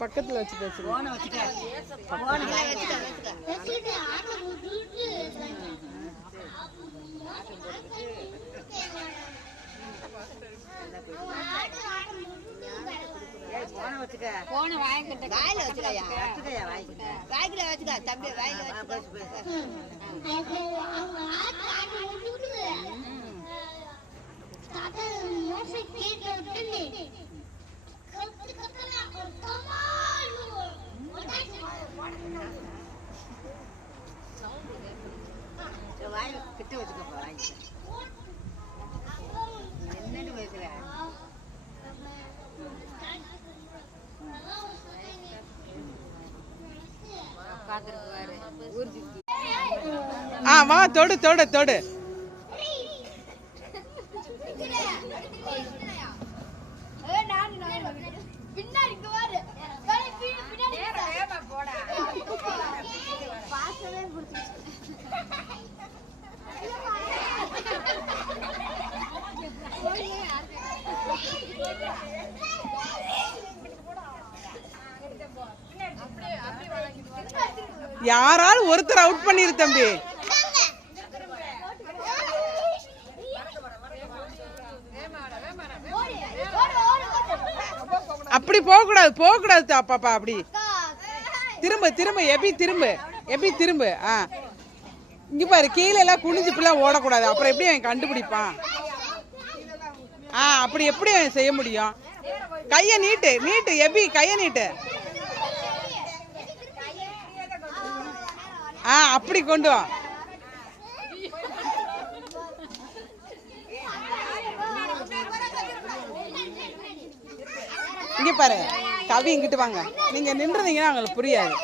பக்கத்துல வச்சு பேசுறேன். வா தொடு தொடு தொடு. யாராலும் ஒருத்தர் அவுட் பண்ணிரு தம்பி. அப்படி போக கூடாது, போக கூடாது பாப்பா. அப்படி திரும்ப திரும்ப எபி திரும்ப, எபி திரும்ப. இங்க பாரு, கீழே எல்லாம் குனிஞ்சு இப்படிலாம் ஓடக்கூடாது. அப்புறம் எப்படி அவன் கண்டுபிடிப்பான்? அப்படி எப்படி அவன் செய்ய முடியும்? கைய நீட்டு நீட்டு எபி, கைய நீட்டு. அப்படி கொண்டு வா. இங்க பாரு கவி, இங்கிட்டு வாங்க. நீங்க நின்றுதீங்கன்னா அவங்களுக்கு புரியாது.